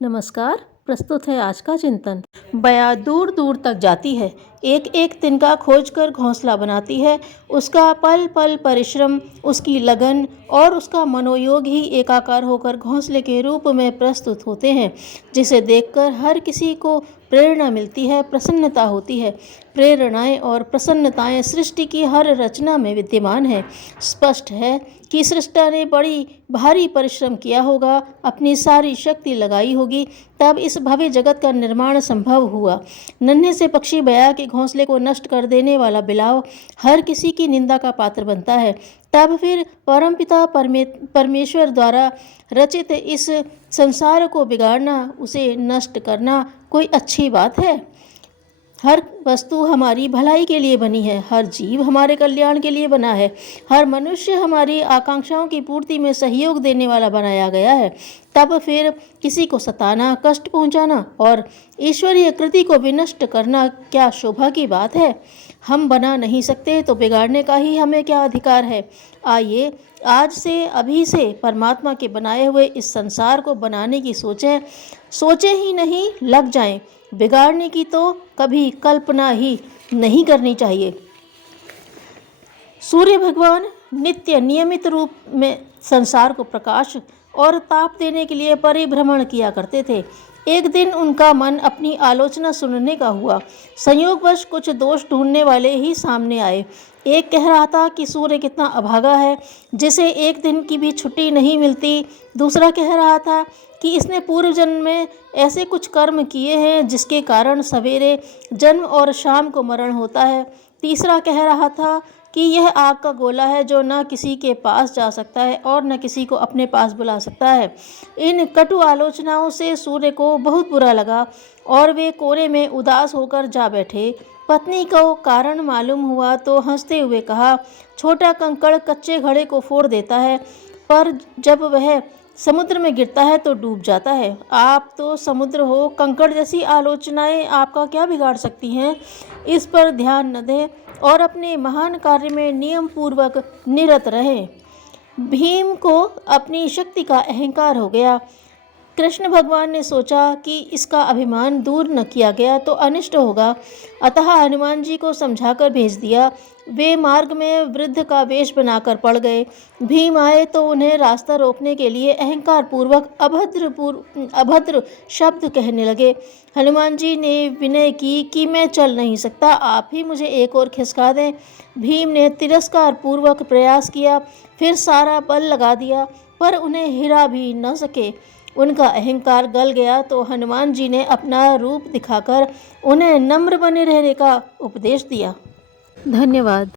नमस्कार। प्रस्तुत है आज का चिंतन। बया दूर दूर तक जाती है, एक एक तिनका खोजकर घोंसला बनाती है। उसका पल पल परिश्रम, उसकी लगन और उसका मनोयोग ही एकाकार होकर घोंसले के रूप में प्रस्तुत होते हैं, जिसे देखकर हर किसी को प्रेरणा मिलती है, प्रसन्नता होती है। प्रेरणाएं और प्रसन्नताएं सृष्टि की हर रचना में विद्यमान है। स्पष्ट है कि सृष्टा ने बड़ी भारी परिश्रम किया होगा, अपनी सारी शक्ति लगाई होगी, तब इस भव्य जगत का निर्माण संभव हुआ। नन्हे से पक्षी बया के घोंसले को नष्ट कर देने वाला बिलाव हर किसी की निंदा का पात्र बनता है। तब फिर परमपिता परमेश्वर द्वारा रचित इस संसार को बिगाड़ना, उसे नष्ट करना कोई अच्छी बात है? हर वस्तु हमारी भलाई के लिए बनी है, हर जीव हमारे कल्याण के लिए बना है, हर मनुष्य हमारी आकांक्षाओं की पूर्ति में सहयोग देने वाला बनाया गया है। तब फिर किसी को सताना, कष्ट पहुंचाना और ईश्वरीय कृति को विनष्ट करना क्या शोभा की बात है? हम बना नहीं सकते तो बिगाड़ने का ही हमें क्या अधिकार है? आइए आज से, अभी से परमात्मा के बनाए हुए इस संसार को बनाने की सोचें ही नहीं, लग जाएं। बिगाड़ने की तो कभी कल्पना ही नहीं करनी चाहिए। सूर्य भगवान नित्य नियमित रूप में संसार को प्रकाश और ताप देने के लिए परिभ्रमण किया करते थे। एक दिन उनका मन अपनी आलोचना सुनने का हुआ। संयोगवश कुछ दोष ढूंढने वाले ही सामने आए। एक कह रहा था कि सूर्य कितना अभागा है, जिसे एक दिन की भी छुट्टी नहीं मिलती। दूसरा कह रहा था कि इसने पूर्व जन्म में ऐसे कुछ कर्म किए हैं जिसके कारण सवेरे जन्म और शाम को मरण होता है। तीसरा कह रहा था कि यह आग का गोला है जो न किसी के पास जा सकता है और न किसी को अपने पास बुला सकता है। इन कटु आलोचनाओं से सूर्य को बहुत बुरा लगा और वे कोने में उदास होकर जा बैठे। पत्नी को कारण मालूम हुआ तो हंसते हुए कहा, छोटा कंकड़ कच्चे घड़े को फोड़ देता है, पर जब वह समुद्र में गिरता है तो डूब जाता है। आप तो समुद्र हो, कंकड़ जैसी आलोचनाएं आपका क्या बिगाड़ सकती हैं? इस पर ध्यान न दें और अपने महान कार्य में नियम पूर्वक निरत रहें। भीम को अपनी शक्ति का अहंकार हो गया। कृष्ण भगवान ने सोचा कि इसका अभिमान दूर न किया गया तो अनिष्ट होगा, अतः हनुमान जी को समझाकर भेज दिया। वे मार्ग में वृद्ध का वेश बनाकर पड़ गए। भीम आए तो उन्हें रास्ता रोकने के लिए अहंकार पूर्वक अभद्र शब्द कहने लगे। हनुमान जी ने विनय की कि मैं चल नहीं सकता, आप ही मुझे एक और खिसका दें। भीम ने तिरस्कार पूर्वक प्रयास किया, फिर सारा बल लगा दिया, पर उन्हें हिरा भी न सके। उनका अहंकार गल गया तो हनुमान जी ने अपना रूप दिखाकर उन्हें नम्र बने रहने का उपदेश दिया। धन्यवाद।